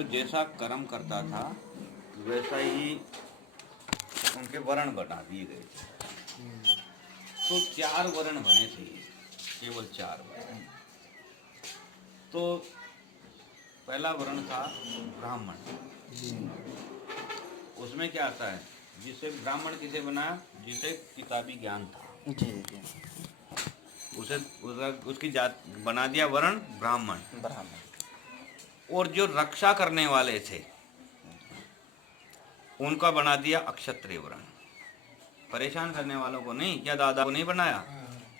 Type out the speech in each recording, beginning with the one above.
जो जैसा कर्म करता था वैसा ही उनके वर्ण बना दिए गए थे। तो 4 वर्ण बने थे, केवल 4 वर्ण। तो पहला वर्ण था ब्राह्मण। उसमें क्या आता है, जिसे ब्राह्मण किसे बनाया, जिसे किताबी ज्ञान था, जी जी, उसे उसकी जात बना दिया वर्ण ब्राह्मण। ब्राह्मण। और जो रक्षा करने वाले थे उनका बना दिया अक्षत्रिय वर्ण। परेशान करने वालों को नहीं, क्या दादा को नहीं बनाया,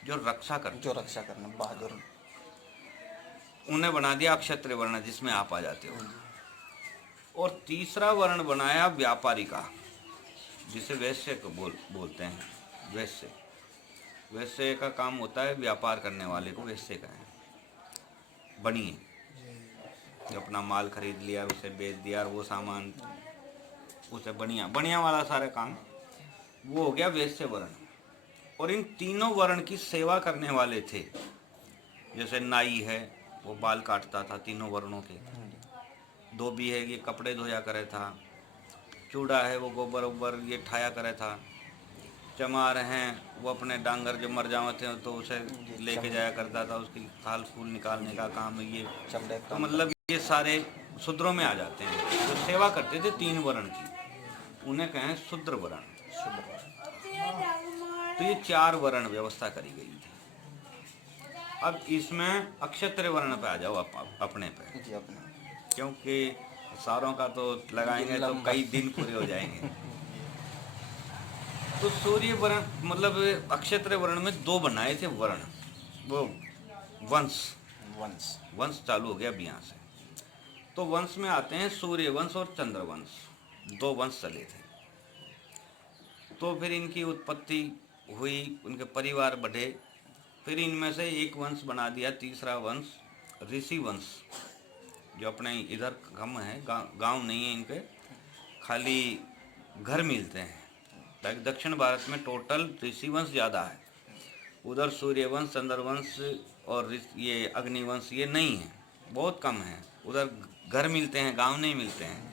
जो रक्षा जो रक्षा करना, बहादुर। उन्हें बना दिया अक्षत्रिय वर्ण, जिसमें आप आ जाते हो। और तीसरा वर्ण बनाया व्यापारी का, जिसे वैश्य को बोलते हैं। वैश्य, वैश्य का काम होता है व्यापार करने वाले को वैश्य का है। बनिए, जो अपना माल खरीद लिया, उसे बेच दिया, और वो सामान उसे बढ़िया वाला सारा काम, वो हो गया वैश्य वर्ण। और इन तीनों वर्ण की सेवा करने वाले थे। जैसे नाई है, वो बाल काटता था तीनों वर्णों के। धोबी है, ये कपड़े धोया करे था। चूड़ा है, वो गोबर ओबर ये ठाया करे था। चमार हैं, वो अपने डांगर जो मर जाते थे तो उसे लेके जाया करता था, उसकी खाल फूल निकालने का काम ये। तो मतलब ये सारे शूद्रों में आ जाते हैं, जो सेवा करते थे 3 वर्ण की, उन्हें कहें शूद्र वर्ण। तो ये 4 वर्ण व्यवस्था करी गई थी। अब इसमें अक्षत्रिय वर्ण पे आ जाओ आप अपने पे जी, अपने। क्योंकि सारों का तो लगाएंगे तो कई दिन पूरे हो जाएंगे। तो सूर्य वर्ण मतलब अक्षत्रिय वर्ण में 2 बनाए थे वर्ण, वो वंश वंश चालू हो गया अब यहाँ से। तो वंश में आते हैं सूर्य वंश और चंद्र वंश, 2 वंश चले थे। तो फिर इनकी उत्पत्ति हुई, उनके परिवार बढ़े, फिर इनमें से एक वंश बना दिया, तीसरा वंश ऋषि वंश, जो अपने इधर कम है, गांव नहीं है इनके, खाली घर मिलते हैं। दक्षिण भारत में टोटल ऋषि वंश ज़्यादा है, उधर सूर्यवंश, चंद्रवंश और ये अग्निवंश ये नहीं है, बहुत कम है। उधर घर मिलते हैं, गांव नहीं मिलते हैं।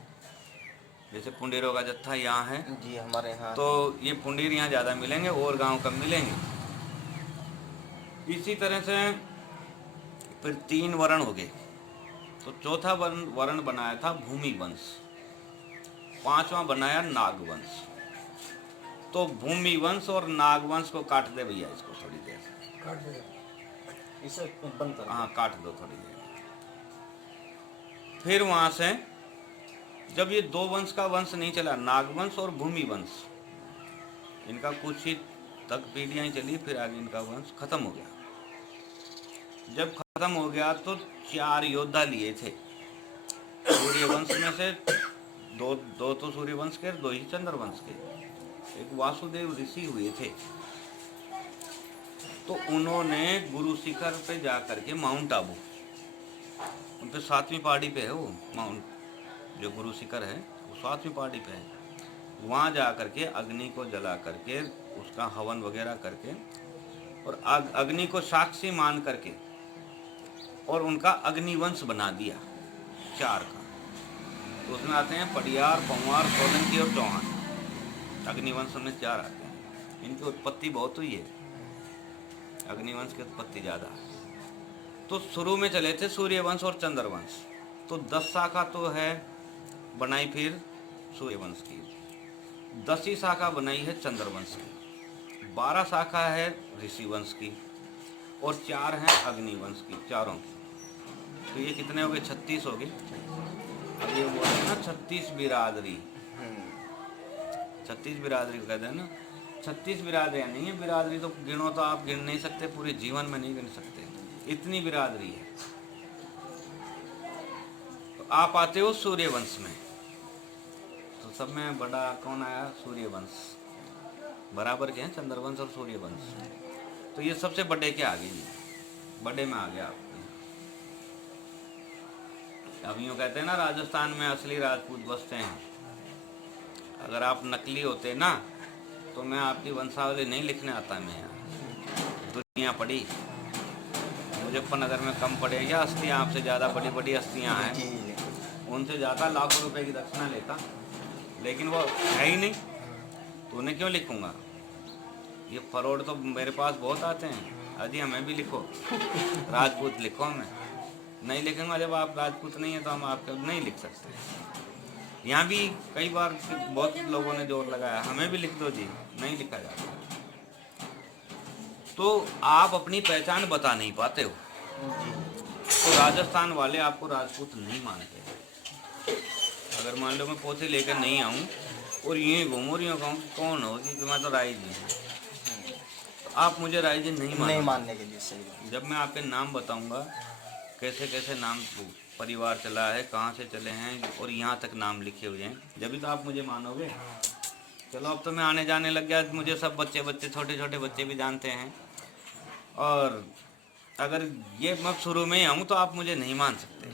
जैसे पुंडीरों का जत्था यहाँ है जी, हमारे यहाँ तो ये पुंडीर यहाँ ज़्यादा मिलेंगे और गांव कम मिलेंगे। इसी तरह से फिर 3 वर्ण हो गए। तो चौथा वर्ण बनाया था भूमि वंश, 5वां बनाया नागवंश। तो भूमि वंश और नागवंश को काट दे भैया, इसको थोड़ी देर काट दे, इसे बंद कर। हाँ, काट दो थोड़ी देर। फिर वहां से जब ये 2 वंश का वंश नहीं चला, नागवंश और भूमि वंश, इनका कुछ ही तक पीढ़ियां चली, फिर आगे इनका वंश खत्म हो गया। जब खत्म हो गया तो 4 योद्धा लिए थे सूर्यवंश में से, दो तो सूर्यवंश के, 2 ही चंद्रवंश के। एक वासुदेव ऋषि हुए थे, तो उन्होंने गुरु शिखर पे जा करके, माउंट आबू, उन पे 7वीं पहाड़ी पे है वो माउंट, जो गुरु शिखर है वो 7वीं पहाड़ी पे है। वहाँ जा करके अग्नि को जला करके, उसका हवन वगैरह करके, और अग्नि को साक्षी मान करके, और उनका अग्निवंश बना दिया 4 का। तो उसमें आते हैं पडियार, पंवार, सोलंकी और चौहान। अग्निवंश में 4 आते हैं। इनकी उत्पत्ति बहुत हुई है, अग्निवंश की उत्पत्ति ज़्यादा। तो शुरू में चले थे सूर्यवंश और चंद्रवंश। तो 10 शाखा तो है बनाई फिर सूर्यवंश की, 10 ही शाखा बनाई है चंद्रवंश की, 12 शाखा है ऋषिवंश की, और 4 हैं अग्निवंश की, चारों की। तो ये कितने हो गए, 36 हो गए। अब ये बोले ना 36 बिरादरी, 36 बिरादरी को कहते हैं ना। 36 बिरादरियाँ नहीं है, बिरादरी तो गिनो तो आप गिन नहीं सकते, पूरे जीवन में नहीं गिन सकते, इतनी बिरादरी है। तो आप आते हो सूर्यवंश में, तो सब में बड़ा कौन आया, सूर्यवंश। बराबर के हैं चंद्रवंश और सूर्यवंश। तो ये सबसे बड़े के आगे ही, बड़े में आ गया आप। अब यूँ कहते हैं ना, राजस्थान में असली राजपूत बसते हैं। अगर आप नकली होते ना तो मैं आपकी वंशावली नहीं लिखने आता। मैं यहाँ दुनिया पड़ी, मुजफ्फरनगर में कम पड़े, या हस्तियाँ आपसे ज़्यादा बड़ी बड़ी हस्तियाँ हैं, उनसे जाता लाखों रुपए की दक्षिणा लेता, लेकिन वो है ही नहीं, तो उन्हें क्यों लिखूंगा? ये फरोड तो मेरे पास बहुत आते हैं, अजी हमें भी लिखो, राजपूत लिखो हमें। नहीं लिखूंगा, जब आप राजपूत नहीं है तो हम आपको नहीं लिख सकते। यहाँ भी कई बार बहुत लोगों ने जोर लगाया, हमें भी लिख दो जी, नहीं लिखा जाता। तो आप अपनी पहचान बता नहीं पाते हो, तो राजस्थान वाले आपको राजपूत नहीं मानते। अगर मान लो मैं पोते लेकर नहीं आऊँ और यूँ घूमो और यूँ कहूँ कौन हो जी, मैं तो राय जी हूँ, तो आप मुझे राय जी नहीं नहीं मानो। मानने के लिए सही बात। जब मैं आपके नाम बताऊंगा, कैसे कैसे नाम परिवार चला है, कहाँ से चले हैं और यहाँ तक नाम लिखे हुए हैं, जब भी तो आप मुझे मानोगे। चलो अब तो मैं आने जाने लग गया, मुझे सब बच्चे छोटे छोटे बच्चे भी जानते हैं, और अगर ये मैं शुरू में ही आऊँ तो आप मुझे नहीं मान सकते।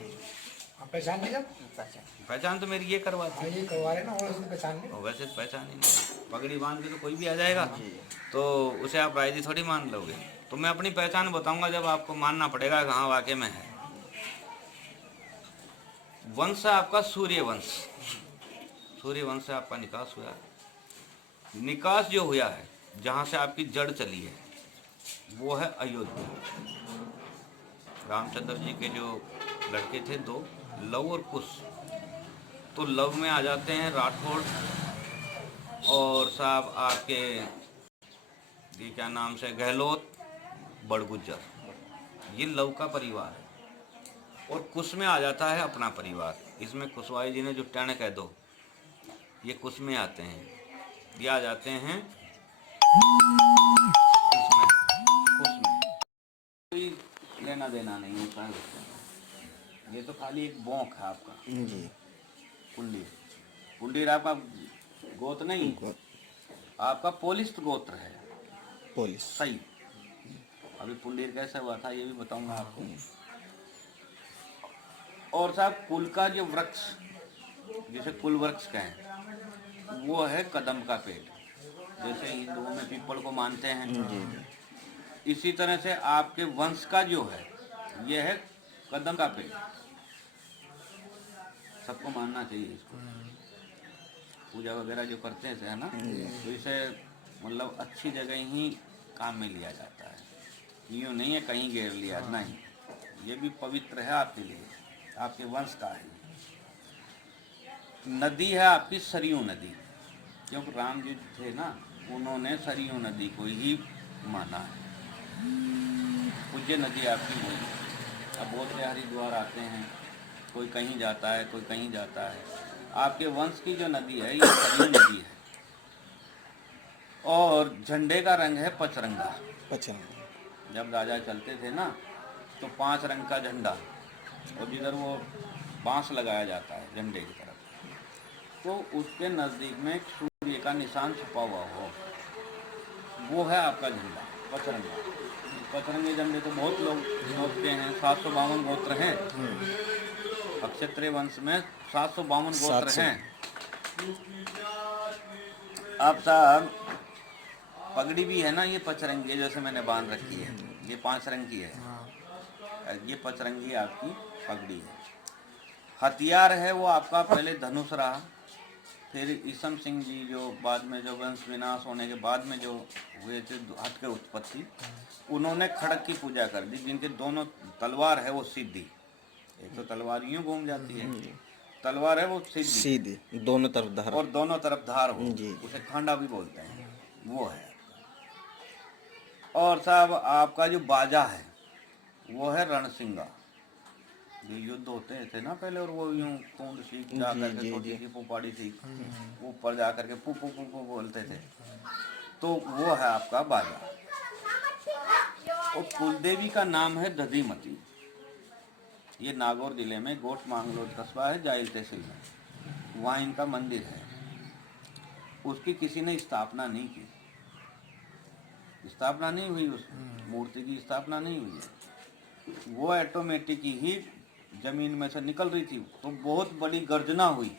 आप पहचान नहीं जब पहचान। पहचान तो मेरी ये करवाती, ये करवा रहे ना, और उसने पहचान नहीं। और वैसे तो पहचान ही नहीं, पगड़ी बांध के तो कोई भी आ जाएगा, जी। तो उसे आप राय जी थोड़ी मान लोगे। तो मैं अपनी पहचान बताऊंगा, जब आपको मानना पड़ेगा कहाँ वाकई में है। वंश है आपका सूर्य वंश, सूर्य वंश से आपका निकास हुआ। निकास जो हुआ है, जहाँ से आपकी जड़ चली है, वो है अयोध्या। रामचंद्र जी के जो लड़के थे दो, लव और कुश, तो लव में आ जाते हैं राठौड़, और साहब आपके ये क्या नाम से गहलोत, बड़गुज्जर, ये लव का परिवार है। और कुश में आ जाता है अपना परिवार, इसमें कुशवाहा जी ने जो टण कह दो, ये कुश में आते हैं, ये आ जाते हैं इसमें, कुश में कोई लेना देना नहीं होता है। ये तो खाली एक बोंक है आपका। जी। कुंडीर, कुंडीर आपका गोत्र नहीं, आपका पोलिस्ट गोत्र है, पुलिस। सही। अभी पुंडीर कैसे हुआ था ये भी बताऊंगा आपको। और साहब कुल का जो वृक्ष, जिसे कुल वृक्ष कहें, वो है कदम का पेड़। जैसे हिंदुओं में पीपल को मानते हैं, जी। इसी तरह से आपके वंश का जो है, ये है कदम का पेड़। सबको मानना चाहिए इसको, पूजा वगैरह जो करते हैं है ना, तो इसे मतलब अच्छी जगह ही काम में लिया जाता है, यूँ नहीं है कहीं घेर लिया, नहीं, ये भी पवित्र है आपके लिए, आपके वंश का है। नदी है आपकी सरयू नदी, क्योंकि राम जी थे ना, उन्होंने सरयू नदी को ही माना है, पूज्य नदी आपकी वही। अब बहुत से हरिद्वार आते हैं, कोई कहीं जाता है, कोई कहीं जाता है, आपके वंश की जो नदी है ये सरयू नदी है। और झंडे का रंग है पचरंगा। पचरंगा। जब राजा चलते थे ना, तो 5 रंग का झंडा, और जिधर वो बांस लगाया जाता है झंडे की तरफ, तो उसके नज़दीक में सूर्य का निशान छुपा हुआ हो, वो है आपका झंडा पचरंगा। पचरंगे झंडे तो बहुत लोग सोचते हैं, 752 गोत्र हैं, अक्षत्रिय वंश में 752 गोत्र हैं। आप साहब पगड़ी भी है ना, ये पचरंगी, जैसे मैंने बांध रखी है, ये 5 रंग की है, ये पचरंगी आपकी पगड़ी है। हथियार है वो आपका पहले धनुष रहा, फिर ईसम सिंह जी जो बाद में, जो वंश विनाश होने के बाद में जो हुए थे हट के उत्पत्ति, उन्होंने खड़ग की पूजा कर दी, जिनके दोनों तलवार है वो सीधी, एक तो तलवार यूं घूम जाती है, तलवार है वो सीधी, दोनों तरफ धार, और दोनों तरफ धार हो, जी। उसे खांडा भी बोलते हैं, वो है। और साहब आपका जो बाजा है वो है रणसिंगा। जो युद्ध होते थे ना पहले, और वो यूं तूंद सीख जा करके, छोटी सी पुपाड़ी सीख ऊपर जा करके पू पू पू पू बोलते थे, तो वो है आपका बाजा। और कुलदेवी का नाम है दधिमती, ये नागौर जिले में गोट मांगलोर कस्बा है, जाइल तहसील में, वहाँ इनका मंदिर है। उसकी किसी ने स्थापना नहीं की, स्थापना नहीं हुई, उस मूर्ति की स्थापना नहीं हुई है, वो ऑटोमेटिक ही जमीन में से निकल रही थी, तो बहुत बड़ी गर्जना हुई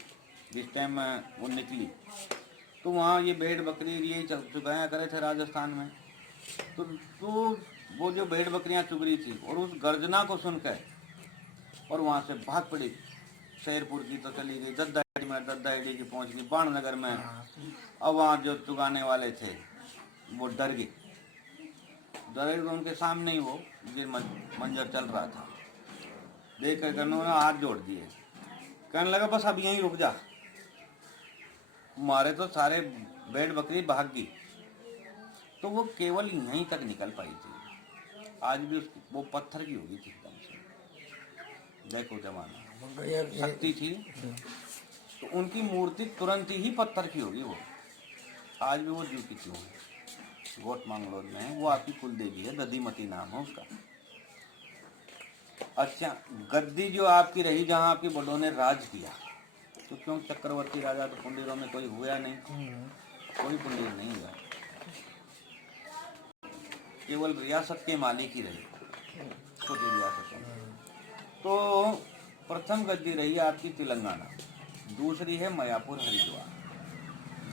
जिस टाइम वो निकली, तो वहाँ ये भेड़ बकरी ये चुगाया करे थे राजस्थान में, तो वो जो भेड़ बकरियाँ चुग रही थी, और उस गर्जना को सुनकर और वहाँ से भाग पड़ी शेरपुर की तो चली गई, दद्दाहेड़ी में, दद्दाहेड़ी की पहुंच गई बाणनगर में। अब वहाँ जो चुगाने वाले थे वो डर गए, तो उनके सामने ही वो ये मंजर चल रहा था। देख कर उन्होंने हाथ जोड़ दिए, कहने लगा बस अब यहीं रुक जा, मारे तो सारे भेड़ बकरी भाग गई। तो वो केवल यहीं तक निकल पाई थी। आज भी वो पत्थर की होगी थी एकदम से। देखो जमाना शक्ति थी, तो उनकी मूर्ति तुरंत ही पत्थर की होगी वो। आज भी वो जीव की क्यों है, गोट मंगलोर में है, वो आपकी कुल देवी है, दधीमती नाम है उसका। अच्छा, गद्दी जो आपकी रही जहाँ आपके बड़ों ने राज किया, तो क्यों चक्रवर्ती राजा तो पुंडीरों में कोई हुआ नहीं, कोई पुंडीर नहीं हुआ, केवल रियासत के मालिक ही रहे, छोटी रियासतों में। तो प्रथम गद्दी रही आपकी तेलंगाना, दूसरी है मयापुर हरिद्वार,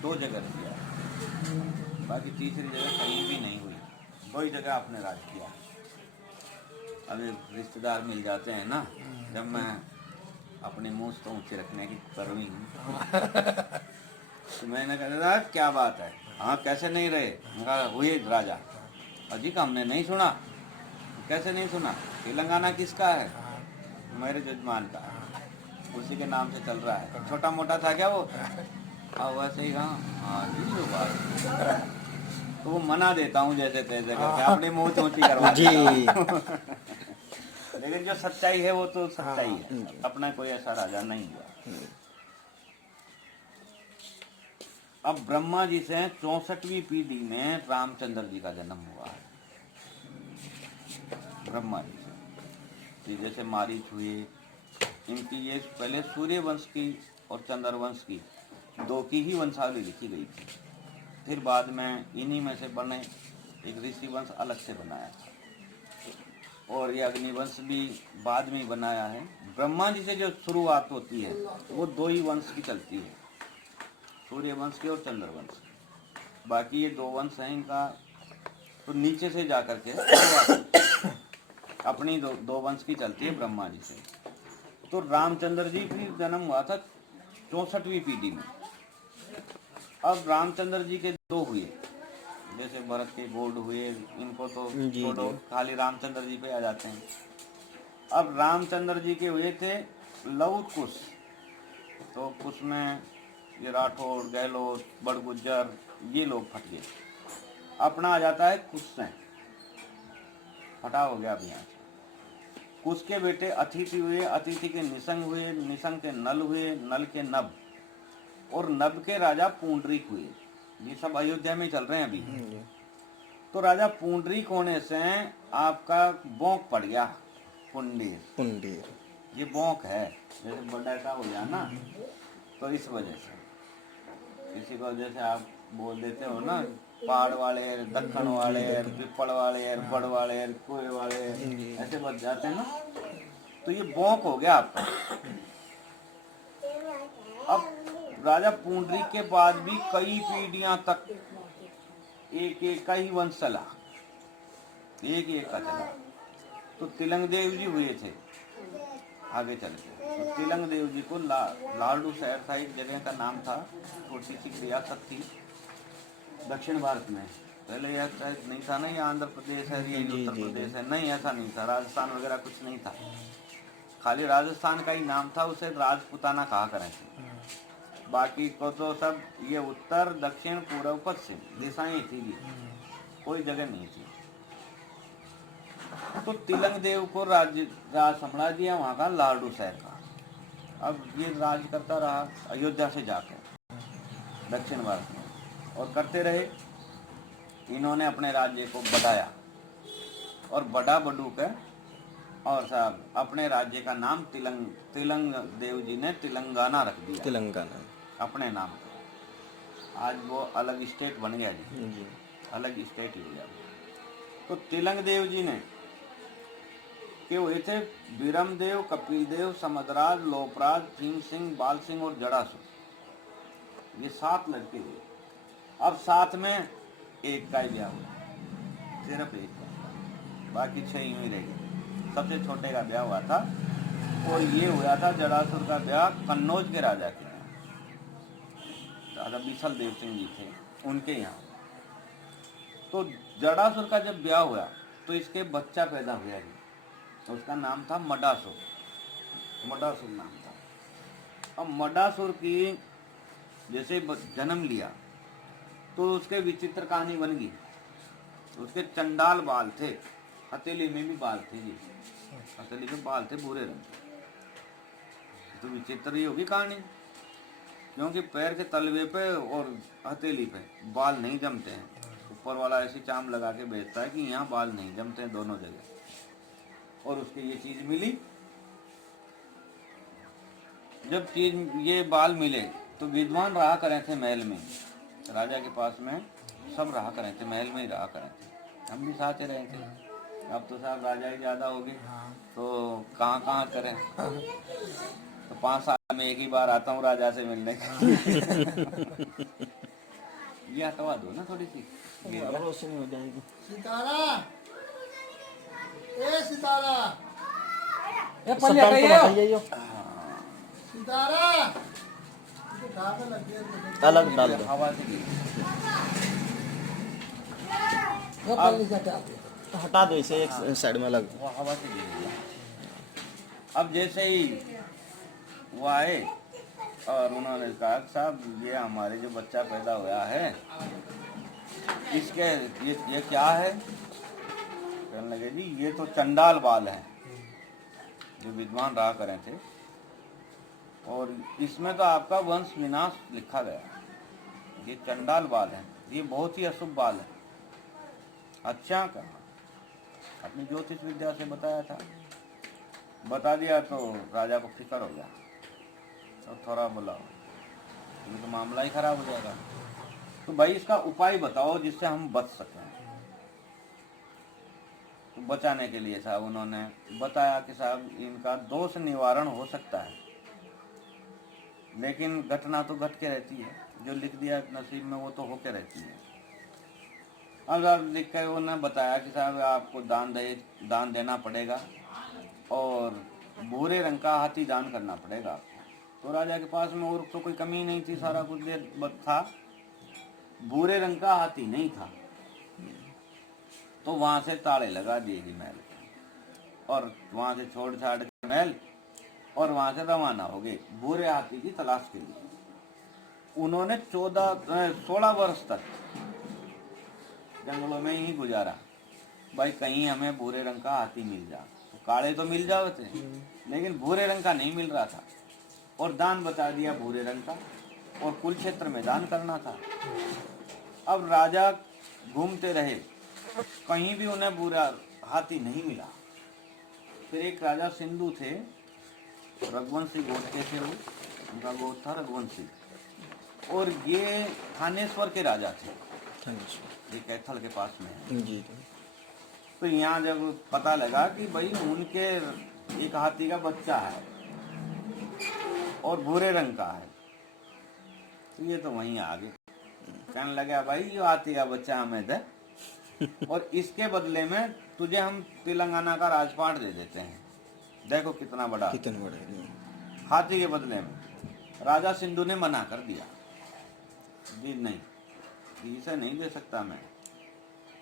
2 जगह रही है, बाकी तीसरी जगह कहीं भी नहीं हुई, 2 ही जगह आपने राज किया। अभी रिश्तेदार मिल जाते हैं ना, जब मैं अपनी मूछ तो ऊंचे रखने की करवी हूँ, तो मैंने कहा क्या बात है, हाँ कैसे नहीं रहे, कहा हुए राजा। अजी का हमने नहीं सुना, कैसे नहीं सुना, तेलंगाना किसका है, मेरे जजमान का, उसी के नाम से चल रहा है, छोटा मोटा था क्या वो, हाँ वैसे ही, हाँ जी जो बात, तो वो मना देता हूँ जैसे तैसे करके, अपनी मुँह ऊंची करवा जी। लेकिन जो सच्चाई है वो तो सच्चाई है, अपना कोई ऐसा राजा नहीं हुआ। अब ब्रह्मा जी से 64वीं पीढ़ी में रामचंद्र जी का जन्म हुआ है। ब्रह्मा जी से जैसे मारीच हुए, इनकी ये पहले सूर्य वंश की और चंद्र वंश की 2 की ही वंशावली लिखी गई थी, फिर बाद में इन्हीं में से बने एक ऋषि वंश अलग से बनाया था, और ये अग्निवंश भी बाद में बनाया है। ब्रह्मा जी से जो शुरुआत होती है वो 2 ही वंश की चलती है, सूर्य वंश की और चंद्र वंश की। बाकी ये 2 वंश हैं इनका, तो नीचे से जाकर के अपनी 2 वंश की चलती है ब्रह्मा जी से। तो रामचंद्र जी की जन्म हुआ था 64वीं पीढ़ी में। अब रामचंद्र जी के 2 हुए, जैसे भरत के गोल्ड हुए, इनको तो छोड़ो, खाली रामचंद्र जी पे आ जाते हैं। अब रामचंद्र जी के हुए थे लव कुश, तो कुश में ये राठौड़, गहलोत, बड़गुज्जर ये लोग फट गए। अपना आ जाता है कुश से, फटा हो गया अब यहाँ से। कुश के बेटे अतिथि हुए, अतिथि के निसंग हुए, निसंग के नल हुए, नल के नब, और नब के राजा पुंडरीक हुए। ये सब अयोध्या में चल रहे हैं अभी। तो राजा पुंडरीक होने से आपका बोंक पड़ गया, पुंडीर, ये बोंक है, जैसे बड़ा का हो गया ना, तो इस वजह से किसी को जैसे आप बोल देते हो ना, पहाड़ वाले, दक्कन वाले, पिपड़ वाले, बड़ वाले, कुए वाले, ऐसे बच जाते हैं ना, तो ये बोंक हो गया आपका। अब राजा पुंडरीक के बाद भी कई पीढ़ियां तक एक का ही वंश चला, एक का चला। तो तिलंग देव जी हुए थे आगे चल के, तो तिलंग देव जी को लाडू शहर था, एक जगह का नाम था, छोटी सी रियासत थी दक्षिण भारत में। पहले यह नहीं था ना, ये आंध्र प्रदेश है, ये उत्तर प्रदेश है, नहीं ऐसा नहीं था, राजस्थान वगैरह कुछ नहीं था, खाली राजस्थान का ही नाम था, उसे राजपुताना कहा करें थे। बाकी को तो सब ये उत्तर, दक्षिण, पूर्व, पश्चिम दिशाएं थी, कोई जगह नहीं थी। तो तिलंग देव को राज संभला दिया वहाँ का लाडू शहर का। अब ये राज करता रहा अयोध्या से जाकर दक्षिण भारत में, और करते रहे। इन्होंने अपने राज्य को बढ़ाया, और बढ़ा बढ़ू कर और साहब अपने राज्य का नाम तिलंग देव जी ने तेलंगाना रख दिया, तेलंगाना अपने नाम पे। आज वो अलग स्टेट बन गया जी, अलग स्टेट ही हो गया। तो तिलंग देव जी ने के हुए थे बीरम देव, कपिल देव, समदराज, लोपराज, भीम सिंह, बाल सिंह और जड़ासु, ये 7 लड़के हुए। अब 7 में एक का ही ब्याह हुआ, सिर्फ एक का, बाकी 6 यूं ही रह गए। सबसे छोटे का ब्याह हुआ था और ये हुआ था जटासुर का ब्याह कन्नौज के राजा के यहाँ, राजा बिसल देव सिंह जी थे उनके यहाँ। तो जटासुर का जब ब्याह हुआ तो इसके बच्चा पैदा हुआ जी, तो उसका नाम था मडासुर, मडासुर नाम था। अब मडासुर की जैसे जन्म लिया तो उसके विचित्र कहानी बन गई। उसके चंडाल बाल थे, हथेली में भी बाल थे जी, हथेली में बाल थे भूरे रंग के। तो विचित्र ही होगी कहानी, क्योंकि पैर के तलवे पे और हथेली पे बाल नहीं जमते हैं। ऊपर वाला ऐसी चाम लगा के बेचता है कि यहाँ बाल नहीं जमते हैं दोनों जगह। और उसके ये चीज मिली, जब चीज ये बाल मिले तो विद्वान रहा करे थे महल में, राजा के पास में सब रहा करे थे, महल में ही रहा करे थे, हम भी साथ ही रहे थे। अब तो साहब राजा ही ज्यादा हो गए तो कहाँ करें। तो 5 साल में एक ही बार आता हूँ राजा से मिलने ये हटवा दो ना थोड़ी सी, रोशनी हो जाएगी। सितारा, ए सितारा, ए सब पल्ले काम तो कहियो बताइए यो। सितारा, ये कहाँ पे लग गया? अलग डाल दो। हवा से गिरी। वो पल्ले से हटा दे। हटा दो इसे एक साइड में अलग। वो हवा से गिरी। अब जैसे ही वो आए और उन्होंने कहा साहब ये हमारे जो बच्चा पैदा हुआ है इसके ये क्या है? कहने लगे जी ये तो चंडाल बाल हैं, जो विद्वान रहा करे थे, और इसमें तो आपका वंश विनाश लिखा गया। ये चंडाल बाल हैं, ये बहुत ही अशुभ बाल है। अच्छा कहा, अपनी ज्योतिष विद्या से बताया था, बता दिया तो राजा को फिक्र हो गया और थोड़ा बोला ये तो मामला ही खराब हो जाएगा, तो भाई इसका उपाय बताओ जिससे हम बच सकें। तो बचाने के लिए साहब उन्होंने बताया कि साहब इनका दोष निवारण हो सकता है, लेकिन घटना तो घट के रहती है, जो लिख दिया नसीब में वो तो होके रहती है। अब लिख कर उन्होंने बताया कि साहब आपको दान देना पड़ेगा और भूरे रंग का हाथी दान करना पड़ेगा। तो राजा के पास में और तो कोई कमी नहीं थी, सारा कुछ था, भूरे रंग का हाथी नहीं था। तो वहां से ताले लगा दिए महल के, और वहां से छोड़ छाड़ के महल, और वहां से रवाना हो गए भूरे हाथी की तलाश के लिए। उन्होंने 16 वर्ष तक जंगलों में ही गुजारा, भाई कहीं हमें भूरे रंग का हाथी मिल जा। तो काले तो मिल जाते लेकिन भूरे रंग का नहीं मिल रहा था, और दान बता दिया भूरे रंग का, और कुल क्षेत्र में दान करना था। अब राजा घूमते रहे, कहीं भी उन्हें भूरा हाथी नहीं मिला। फिर एक राजा सिंधु थे, रघुवंशी गोत्र के थे, वो उनका गोत्र था रघुवंशी, और ये थानेश्वर के राजा थे, ये कैथल के पास में है जी। तो यहाँ जब पता लगा कि भाई उनके एक हाथी का बच्चा है और भूरे रंग का है, तो ये तो वहीं आ गए। कहने लगा भाई ये हाथी का बच्चा हमें दे, और इसके बदले में तुझे हम तेलंगाना का राजपाट दे देते हैं, देखो कितना बड़ा हाथी के बदले में। राजा सिंधु ने मना कर दिया, जी नहीं इसे नहीं दे सकता मैं।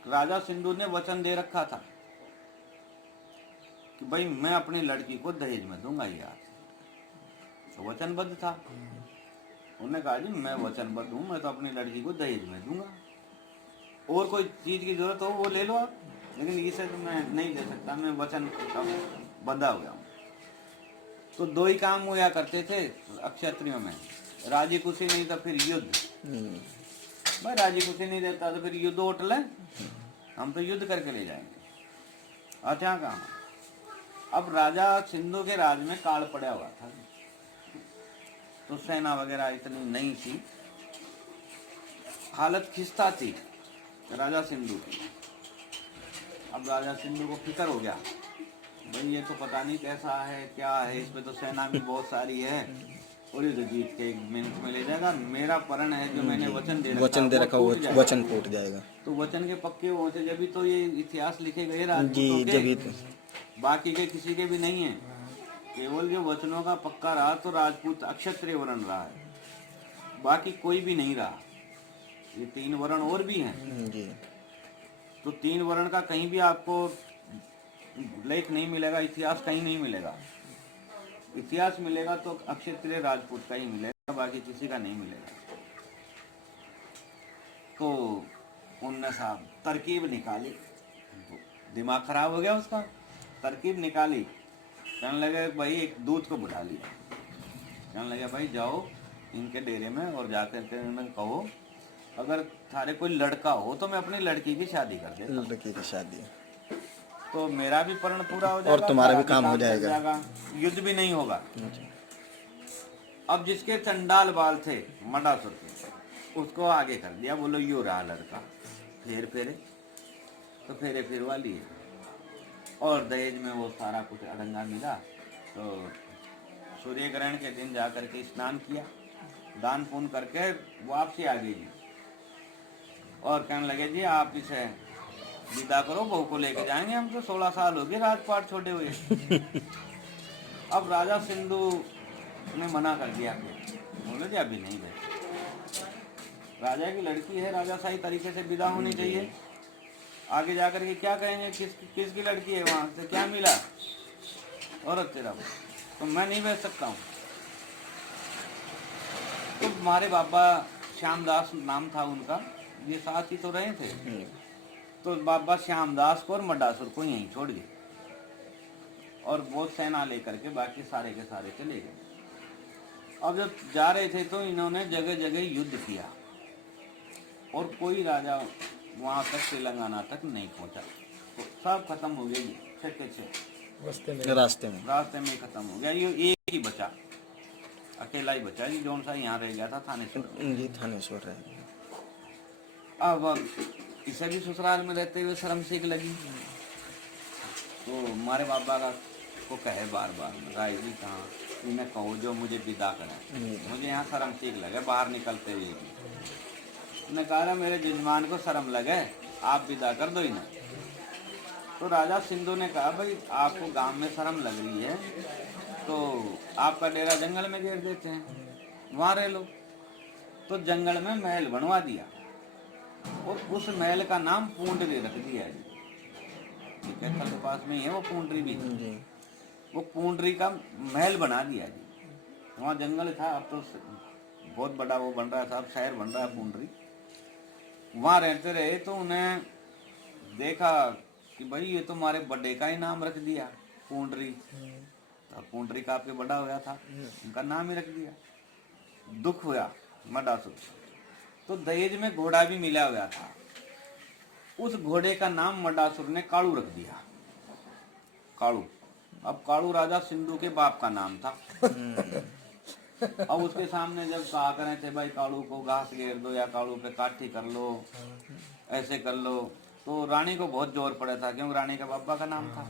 राजा सिंधु ने वचन दे रखा था कि भाई मैं अपनी लड़की को दहेज में दूंगा ये हाथी, तो वचनबद्ध था। उन्होंने कहा जी मैं वचनबद्ध हूँ, मैं तो अपनी लड़की को दहेज में दूंगा, और कोई चीज की जरूरत हो वो ले लो आप, लेकिन इसे तो मैं नहीं दे सकता, मैं वचन बंधा हुआ हूँ। तो 2 ही काम हुआ करते थे क्षत्रियों में, राजी खुशी नहीं तो फिर युद्ध। भाई राजी खुशी नहीं देता तो फिर युद्ध उठ ले, हम तो युद्ध करके ले जाएंगे। अच्छा कहा, अब राजा सिंधु के राज में काल पड़ा हुआ था, तो सेना वगैरह इतनी नहीं थी, हालत खिस्ता थी राजा सिंधु की। अब राजा सिंधु को फिक्र हो गया, भाई ये तो पता नहीं कैसा है क्या है, इसमें तो सेना भी बहुत सारी है, और ये तो जीत के 1 मिनट में ले जाएगा। मेरा परण है जो मैंने वचन दे रखा वचन टूट जाएगा। तो वचन के पक्के होते जब भी तो ये इतिहास लिखे गए जी, जब बाकी के किसी के भी नहीं है केवल जो वचनों का पक्का रहा तो राजपूत अक्षत्रिय वर्ण रहा है, बाकी कोई भी नहीं रहा। ये 3 वर्ण और भी हैं। जी। तो 3 वर्ण का कहीं भी आपको लेख नहीं मिलेगा, इतिहास कहीं नहीं मिलेगा। इतिहास मिलेगा तो अक्षत्रिय राजपूत का ही मिलेगा, बाकी किसी का नहीं मिलेगा। तो उनने साहब तरकीब निकाली, दिमाग खराब हो गया उसका। तरकीब निकाली, कहने लगे भाई एक दूत को बुला लिया। कहने लगे भाई जाओ इनके डेरे में और जाकर के उन्हें कहो अगर थारे कोई लड़का हो तो मैं अपनी लड़की की शादी कर देता हूं। लड़की की शादी तो मेरा भी परण पूरा हो जाएगा और तुम्हारा भी तारा काम हो चल जाएगा। युद्ध भी नहीं होगा। जी। अब जिसके चंडाल बाल थे मडासुर के, उसको आगे कर दिया, बोलो यो रहा लड़का। फेर फेरे तो फेरे फिर वाली है। और दहेज में वो सारा कुछ अड़ंगा मिला। तो सूर्य ग्रहण के दिन जा करके स्नान किया, दान पुण्य करके वापसी आ गई जी। और कहने लगे जी आप इसे विदा करो, बहू को लेके जाएंगे, हम तो 16 साल हो गए राजपाट छोड़े हुए। अब राजा सिंधु ने मना कर दिया, बोले जी अभी नहीं गए, राजा की लड़की है, राजा सही तरीके से विदा होनी चाहिए। आगे जाकर के क्या कहेंगे, किसकी लड़की है, वहां से क्या मिला, औरत तेरा, तो मैं नहीं भेज सकता हूँ। तो हमारे बाबा श्यामदास नाम था उनका, ये साथ ही तो रहे थे। तो बाबा श्यामदास को और मडासुर को यहीं छोड़ गए और वो सेना लेकर के बाकी सारे के सारे चले गए। अब जब जा रहे थे तो इन्होंने जगह जगह युद्ध किया और कोई राजा वहां तक तेलंगाना तक नहीं पहुंचा। तो सब खत्म हो गया, रास्ते में रास्ते में खत्म हो गया। ये एक ही बचा, अकेला ही बचा जी, जौन सा यहाँ रह गया था थानेश्वर। जी थानेश्वर रहे। अब इसे भी ससुराल में रहते हुए शर्म सीख लगी। तो हमारे बाबा का को कहे बार बार, राय जी कहाँ, इन्हें कहो जो मुझे विदा करें, मुझे यहाँ शर्म सीख लगे बाहर निकलते हुए भी। उन्हें कहा मेरे जजमान को शर्म लगे, आप विदा कर दो इन्हें। तो राजा सिंधु ने कहा भाई आपको गांव में शर्म लग रही है तो आपका डेरा जंगल में घेर देते हैं, वहां रह लो। तो जंगल में महल बनवा दिया और उस महल का नाम पूंडरी रख दिया है। कैथल के पास में ही है वो पूंडरी भी, वो पूंडरी का महल बना दिया जी। वहाँ जंगल था, अब तो बहुत बड़ा वो बन रहा था, अब शहर बन रहा है पूंडरी। वहाँ रहते रहे तो उन्हें देखा कि भाई ये तो हमारे बड़े का ही नाम रख दिया पूंडरी। तो पूंडरी का आपके बड़ा होया था, उनका नाम ही रख दिया। दुख हुआ मडासुर। तो दहेज में घोड़ा भी मिला हुआ था, उस घोड़े का नाम मडासुर ने कालू रख दिया, कालू। अब कालू राजा सिंधु के बाप का नाम था। अब उसके सामने जब कहा करे थे भाई कालू को घास घेर दो या कालू पे काठी कर लो, ऐसे कर लो, तो रानी को बहुत जोर पड़ा था, क्योंकि रानी का बाबा का नाम था।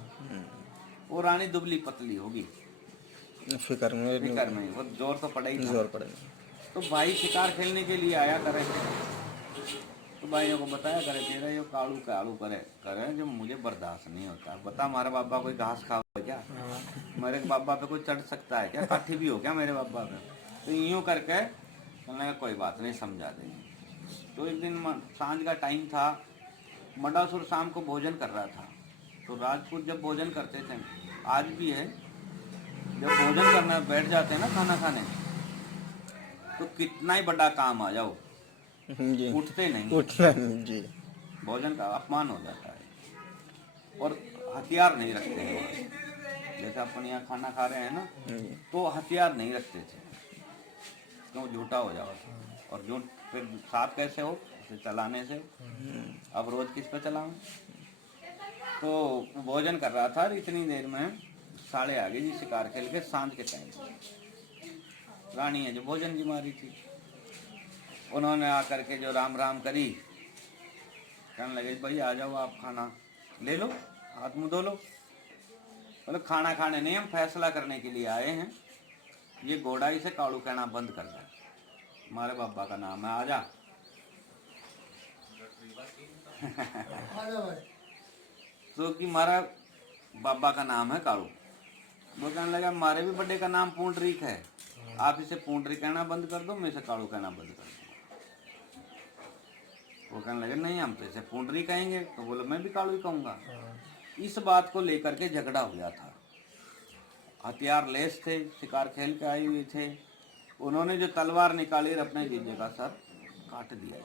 वो रानी दुबली पतली होगी, फिकर में वो जोर तो पड़ा ही था। जोर पड़ेगा। तो भाई शिकार खेलने के लिए आया करे, तो भाइयों को बताया करे तेरा ये कालू कालू करे जो मुझे बर्दाश्त नहीं होता। बता हमारे बाबा कोई घास खा क्या, मेरे बाबा पे कोई चढ़ सकता है क्या, काठी भी हो क्या मेरे बाबा पे। तो यूं करके कहने कोई बात नहीं, समझा देंगे। तो एक दिन सांझ का टाइम था, मडासुर शाम को भोजन कर रहा था। तो राजपूत जब भोजन करते थे, आज भी है, जब भोजन करना बैठ जाते हैं ना खाना खाने, तो कितना ही बड़ा काम आ जाओ उठते नहीं, जी। भोजन का अपमान हो जाता है। और हथियार नहीं रखते हैं वहाँ। जैसे अपन यहाँ खाना खा रहे हैं ना, तो हथियार नहीं रखते थे, क्यों झूठा हो जाओ। और झूठ फिर साफ कैसे हो, उसे चलाने से। अब रोज किस पे चलाऊं। तो भोजन कर रहा था, इतनी देर में साढ़े आ गए जी शिकार खेल के। सांझ के टाइम रानी है जो भोजन की मारी थी, उन्होंने आकर के जो राम राम करी, कहने लगे भाई आ जाओ आप खाना ले लो, हाथ मुँह धो लो। बोले खाना खाने नहीं, हम फैसला करने के लिए आए हैं, ये घोड़ाई से कालू कहना बंद कर दो, हमारे बाबा का नाम है, आजा। आजा भाई। तो कि हमारा बाबा का नाम है कालू, वो कहने लगा हमारे भी बड़े का नाम पुंडरीक है, आप इसे पुंडरीक कहना बंद कर दो, मैं इसे कालू कहना बंद कर दूंगा। वो कहने लगे नहीं हम तो इसे पुंडरीक कहेंगे, तो बोले मैं भी कालू ही कहूंगा। इस बात को लेकर के झगड़ा हुआ था। हथियार लेस थे, शिकार खेल के आए हुए थे, उन्होंने जो तलवार निकाली और अपने जीजे का सर काट दिया।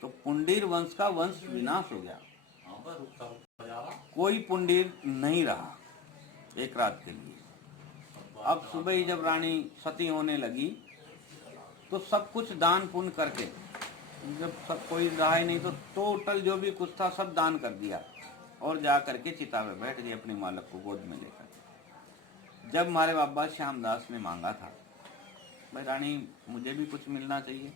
तो पुंडीर वंश का वंश विनाश हो गया, कोई पुंडीर नहीं रहा एक रात के लिए। अब सुबह ही जब रानी सती होने लगी तो सब कुछ दान पुण्य करके, जब सब कोई रहा ही नहीं तो टोटल जो भी कुछ था सब दान कर दिया और जा करके चिता में बैठ गई अपनी मालक को गोद में लेकर। जब हमारे बाबा श्यामदास ने मांगा था भाई रानी मुझे भी कुछ मिलना चाहिए,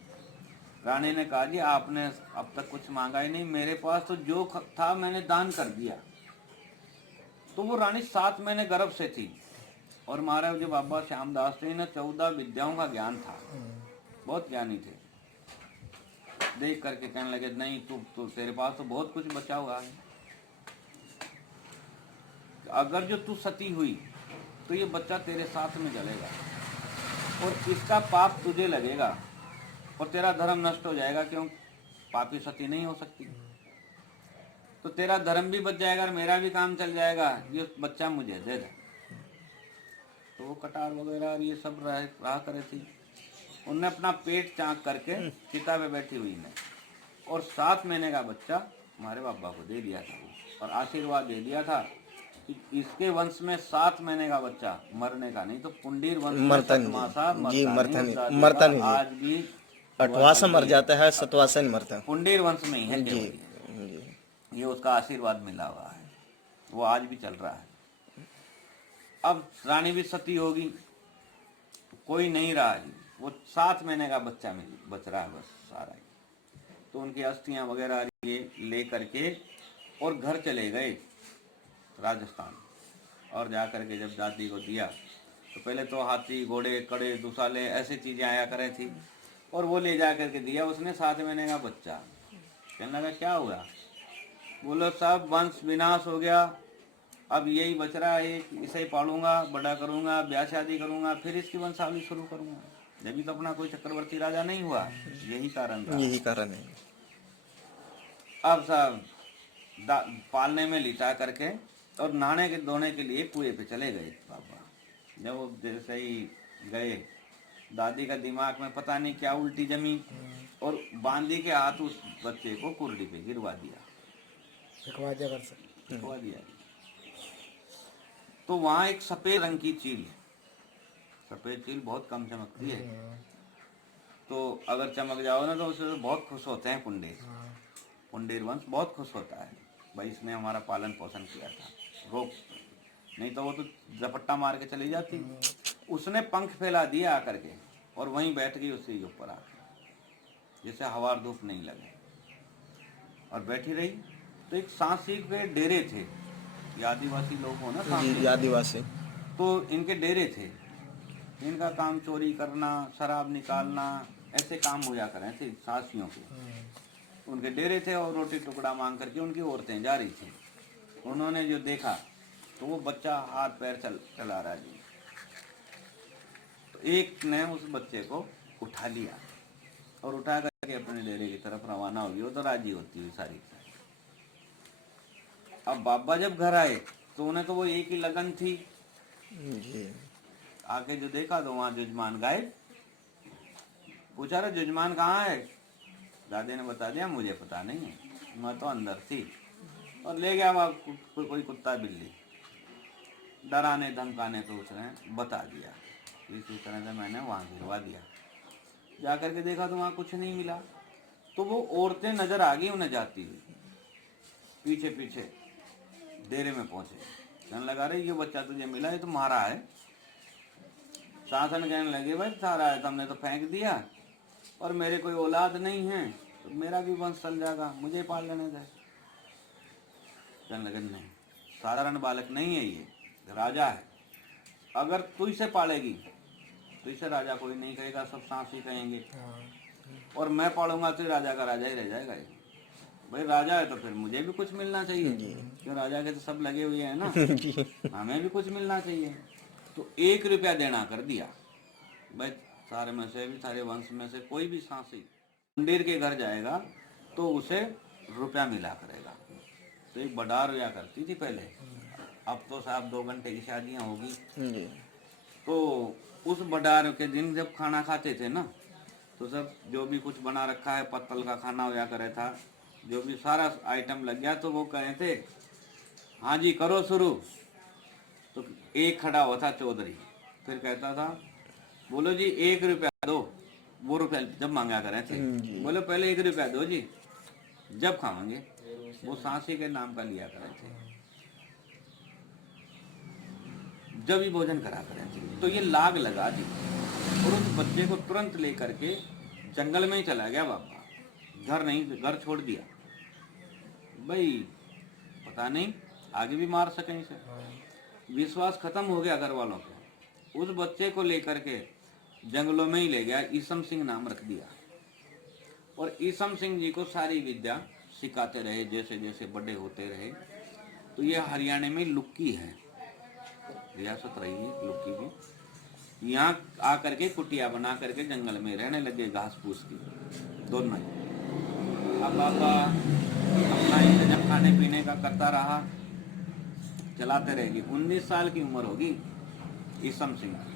रानी ने कहा जी आपने अब तक कुछ मांगा ही नहीं, मेरे पास तो जो था मैंने दान कर दिया। तो वो रानी 7 महीने गर्भ से थी और हमारे जो बाबा श्यामदास थे इन्हें 14 विद्याओं का ज्ञान था, बहुत ज्ञानी थे। देख करके कहने लगे नहीं तू तेरे पास तो बहुत कुछ बचा हुआ है, अगर जो तू सती हुई तो ये बच्चा तेरे साथ में जलेगा और इसका पाप तुझे लगेगा और तेरा धर्म नष्ट हो जाएगा, क्यों पापी सती नहीं हो सकती, तो तेरा धर्म भी बच जाएगा और मेरा भी काम चल जाएगा, ये बच्चा मुझे दे दे। तो वो कटार वगैरह और ये सब रहा करे थी, उनने अपना पेट चाक करके चिता पे बैठी हुई ने और 7 महीने का बच्चा हमारे बाबा को दे दिया था और आशीर्वाद दे दिया था कि इसके वंश में 7 महीने का बच्चा मरने का नहीं, तो पुंडीर वंश मरता नहीं, आज भी 8वां मर जाता है, 7वां नहीं मरता। पुंडीर वंश में ही है जी जी। ये उसका आशीर्वाद मिला हुआ है, वो आज भी चल रहा है। अब रानी भी सती होगी, कोई नहीं रहा है, वो 7 महीने का बच्चा में बच रहा है बस सारा। तो उनकी अस्थियां वगैरह ले करके और घर चले गए राजस्थान, और जा करके जब दादी को दिया तो पहले तो हाथी घोड़े कड़े दुसाले ऐसी चीजें आया करे थी और वो ले जा करके दिया उसने 7 महीने का बच्चा। कहने लगा क्या हुआ, बोलो सब वंश विनाश हो गया, अब यही बच रहा है, इसे ही पालूंगा बड़ा करूंगा ब्याह शादी करूंगा फिर इसकी वंशावली शुरू करूंगा। जब तो अपना कोई चक्रवर्ती राजा नहीं हुआ, यही कारण था, यही कारण है। अब सब पालने में लिटा करके और नहाने के धोने के लिए कुएं पे चले गए बाबा। जब वो जैसे ही गए दादी का दिमाग में पता नहीं क्या उल्टी जमी और बांदी के हाथ उस बच्चे को कुर्डी पे गिरवा दिया, गिरवा दिया। तो वहां एक सफेद रंग की चील, सफेद चील बहुत कम चमकती है, तो अगर चमक जाओ ना तो उससे तो बहुत खुश होते हैं पुंडीर वंश बहुत खुश होता है, भाई इसने हमारा पालन पोषण किया था, रोक नहीं तो वो तो झपट्टा मार के चली जाती। उसने पंख फैला दिया आकर के और वहीं बैठ गई उसी के ऊपर आकर, जैसे हवा धूप नहीं लगे, और बैठी रही। तो एक सांसी के डेरे थे, ये आदिवासी लोग हो ना जी आदिवासी, तो इनके डेरे थे, इनका काम चोरी करना शराब निकालना ऐसे काम हुआ करे थे सासियों के। उनके डेरे थे और रोटी टुकड़ा मांग करके उनकी औरतें जा रही थी। उन्होंने जो देखा तो वो बच्चा हाथ पैर चला रहा जी, तो एक ने उस बच्चे को उठा लिया और उठा करके अपने डेरे की तरफ रवाना हो गई। वो तो राजी होती हुई सारी। अब बाबा जब घर आए तो उन्हें तो वो एक ही लगन थी जी। आके जो देखा तो वहां जजमान गायब। पूछा रहे जजमान कहाँ है, दादी ने बता दिया मुझे पता नहीं है, मैं तो अंदर थी, और ले गया वहाँ कोई कुत्ता बिल्ली, डराने धमकाने तो उसने बता दिया। इसी तरह से मैंने वहाँ गिरवा दिया। जा करके देखा तो वहाँ कुछ नहीं मिला। तो वो औरतें नजर आ गई उन्हें जाती हुई, पीछे पीछे डेरे में पहुंचे। कहने लगा रहे ये बच्चा तुझे मिला, ये तुम्हारा है। शासन कहने लगे भाई सारा है, तुमने तो फेंक दिया और मेरे कोई औलाद नहीं है तो मेरा भी वंश चल जाएगा, मुझे पाल लेने दे। कहने लगे नहीं, साधारण बालक नहीं है, ये राजा है, अगर तू इसे पालेगी तो इसे राजा कोई नहीं कहेगा, सब सांस ही कहेंगे, और मैं पालूंगा तो राजा का राजा ही रह जाएगा। भाई राजा है तो फिर मुझे भी कुछ मिलना चाहिए, क्यों राजा के तो सब लगे हुए हैं ना, हमें भी कुछ मिलना चाहिए। तो 1 रुपया देना कर दिया। भाई सारे में से भी, सारे वंश में से कोई भी सांसी मंदिर के घर जाएगा तो उसे रुपया मिला करेगा। तो एक बडार हुआ करती थी पहले, अब तो साहब 2 घंटे की शादियां होगी। जी। तो उस बडार के दिन जब खाना खाते थे ना, तो सब जो भी कुछ बना रखा है, पत्तल का खाना हुआ करे था, जो भी सारा आइटम लग गया, तो वो कहे थे हाँ जी करो शुरू। तो एक खड़ा हुआ था चौधरी, फिर कहता था बोलो जी 1 रुपया दो। वो रुपया जब मांगा करे थे, बोलो पहले 1 रुपया दो जी, जब खाएंगे। वो सांसी के नाम का लिया करे थे, जब ही भोजन करा करे थे। तो ये लाग लगा दी और उस बच्चे को तुरंत लेकर के जंगल में ही चला गया बाबा। घर नहीं, घर छोड़ दिया। भाई पता नहीं आगे भी मार सकें इसे। विश्वास खत्म हो गया घर वालों को। उस बच्चे को लेकर के जंगलों में ही ले गया, ईसम सिंह नाम रख दिया। और ईसम सिंह जी को सारी विद्या सिखाते रहे। जैसे जैसे बड़े होते रहे, तो ये हरियाणा में लुक्की है, रियासत रही है लुक्की की। यहाँ आकर के कुटिया बना करके जंगल में रहने लगे, घास फूस की दोनों। अब बाबा अपना इंतजाम खाने पीने का करता रहा, चलाते रहेगी। 19 साल की उम्र होगी ईसम सिंह की।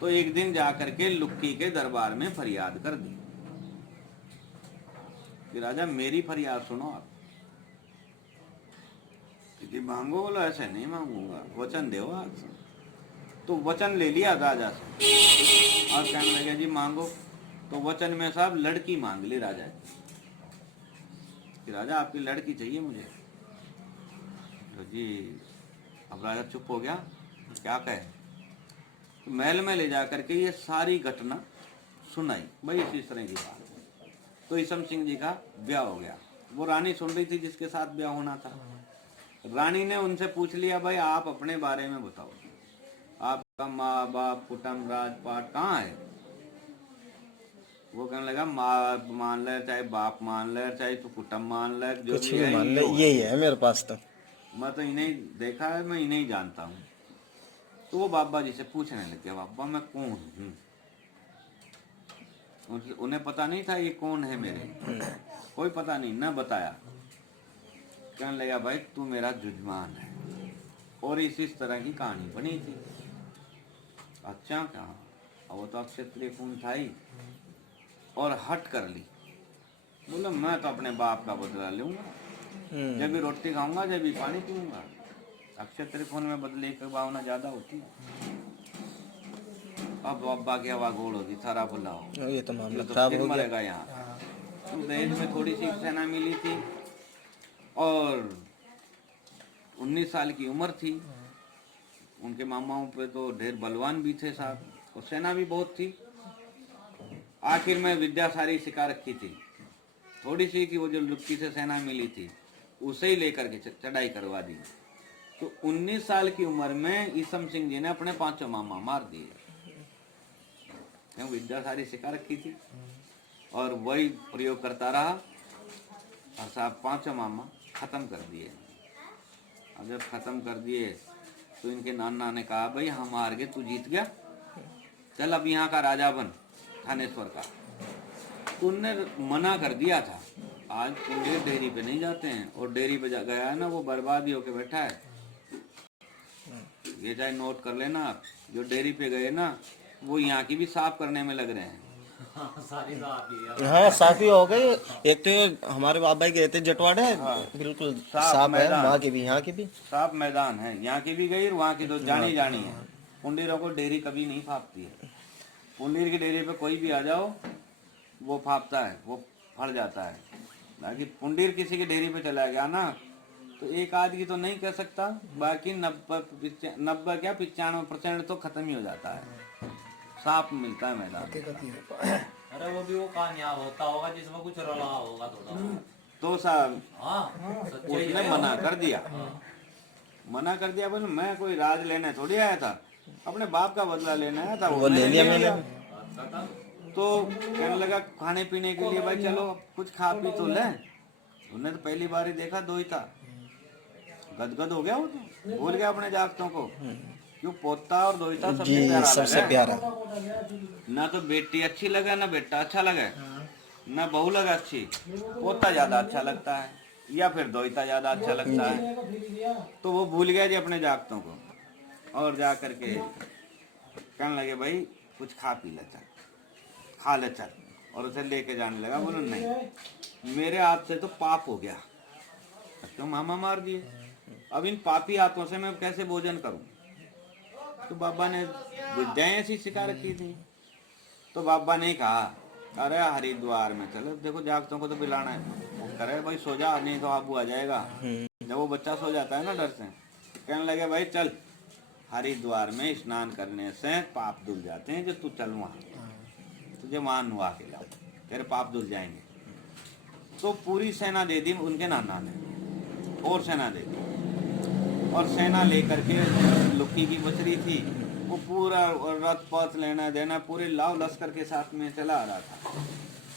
तो एक दिन जाकर के लुक्की के दरबार में फरियाद कर दी कि राजा मेरी फरियाद सुनो आप। कि मांगो, बोलो ऐसे नहीं मांगूंगा, वचन दो आज। तो वचन ले लिया राजा से और कहने लगे जी मांगो। तो वचन में साहब लड़की मांग ली राजा कि राजा आपकी लड़की चाहिए मुझे। तो जी अब राजा चुप हो गया, क्या कहे। तो महल में ले जाकर के ये सारी घटना सुनाई, भाई इस तरह की बात। तो ईसम सिंह जी का ब्याह हो गया। वो रानी सुन रही थी जिसके साथ ब्याह होना था। रानी ने उनसे पूछ लिया भाई आप अपने बारे में बताओ, आपका माँ बाप कुटुंब राजपाट कहाँ है। वो कहने लगा माँ मान ले, चाहे बाप मान ले, चाहे तू कुटुंब मान ले, जो कुछ भी भी है मान ले, यही है मेरे पास तो। मैं तो इन्हें देखा है, मैं इन्हें जानता हूँ। तो वो बाबा जी से पूछने लग गया, बाबा मैं कौन हूँ। उन्हें पता नहीं था ये कौन है मेरे, कोई पता नहीं, न बताया। कहने लगा भाई तू मेरा जुजमान है। और इस तरह की कहानी बनी थी। अच्छा क्या, वो तो क्षत्रिय खून था ही। और हट कर ली, बोला मैं तो अपने बाप का बदला लूंगा, जब भी रोटी खाऊंगा, जब भी पानी पीऊंगा। क्षत्रिय खून में बदले की भावना ज्यादा होती है। अब अब्बा की हवा गोल होगी, सारा बुलाओ, ये तो मामला तो खराब फिर हो गया। मरेगा यहाँ। तो दहेज में थोड़ी सी सेना मिली थी और 19 साल की उम्र थी। उनके मामाओं पे तो ढेर बलवान भी थे साहब, और सेना भी बहुत थी। आखिर में विद्या सारी सिखा रखी थी, थोड़ी सी कि वो जो लुक्की से सेना मिली थी उसे ही लेकर के चढ़ाई करवा दी। तो 19 साल की उम्र में ईसम सिंह जी ने अपने 5 मामा मार दिए। विद्या सारी सिखा रखी थी और वही प्रयोग करता रहा और साहब 5 मामा खत्म कर दिए। और जब खत्म कर दिए तो इनके नाना ने कहा भाई हम हार गए, तू जीत गया, चल अब यहाँ का राजा बन थानेश्वर का। तो उनने मना कर दिया था। आज पुंडीर डेयरी पे नहीं जाते हैं, और डेयरी पे गया है ना वो बर्बाद ही होके बैठा है। ये चाहे नोट कर लेना आप, जो डेयरी पे गए ना वो यहाँ की भी साफ करने में लग रहे हैं। हाँ साफी हो गई। एक तो हमारे बाबा गए थे जटवाड़े, बिल्कुल साफ है, वहाँ की भी यहाँ की भी साफ मैदान है। यहाँ की भी गई और वहाँ की तो जानी जानी है। पुंडीरों को डेयरी कभी नहीं फापती है। पुंडीर की डेयरी पे कोई भी आ जाओ वो फापता है, वो फड़ जाता है। बाकी पुंडीर किसी की डेयरी पे चला गया ना तो एक आदमी तो नहीं कह सकता, बाकी 90 क्या 95% तो खत्म ही हो जाता है, साफ मिलता है मैदान। अरे वो भी वो कामयाब होता होगा जिसमें कुछ रला होगा थोड़ा। तो साहब हाँ उसने मना कर दिया, मना कर दिया। बोले मैं कोई राज लेने थोड़ी आया था, अपने बाप का बदला लेने आया था, वो ले लिया मैंने। तो कहने लगा खाने पीने के लिए भाई चलो कुछ खा पी तो ले। उन्हें तो पहली बार ही देखा, दो ही था, गदगद हो गया वो, तो भूल गया अपने जागतों को। क्यों पोता और दोहिता सबसे जी प्यारा सबसे लगे। प्यारा। ना तो बेटी अच्छी लगे ना बेटा अच्छा लगे, ना बहू लगे अच्छी, पोता ज्यादा अच्छा लगता है या फिर दोहिता ज्यादा अच्छा लगता है। तो वो भूल गया जी अपने जागतों को और जा करके कहने लगे भाई कुछ खा पी ले चल, खा ले चल, और उसे लेके जाने लगा। बोलो नहीं मेरे हाथ से तो पाप हो गया, तो मामा मार दिए, अब इन पापी हाथों से मैं कैसे भोजन करूं। तो बाबा ने विद्याएं ऐसी सिखा रखी थी। तो बाबा ने कहा अरे हरिद्वार में चलो, देखो जागतों को तो पिलाना है, वो करे भाई सो जा, नहीं तो आबू आ जाएगा। जब वो बच्चा सो जाता है ना डर से, कहने लगे भाई चल हरिद्वार में स्नान करने से पाप धुल जाते हैं, जो तू चल वहाँ, तुझे वहाँ नुआ के लाओ, तेरे पाप धुल जाएंगे। तो पूरी सेना दे दी उनके नाना ने, और सेना दे दी, और सेना लेकर के लुक्की की बचरी थी, वो पूरा रथ पथ लेना देना पूरे लाव लश्कर के साथ में चला आ रहा था।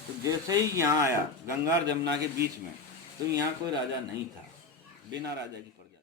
तो जैसे ही यहाँ आया गंगा और जमुना के बीच में, तो यहाँ कोई राजा नहीं था, बिना राजा की प्रजा।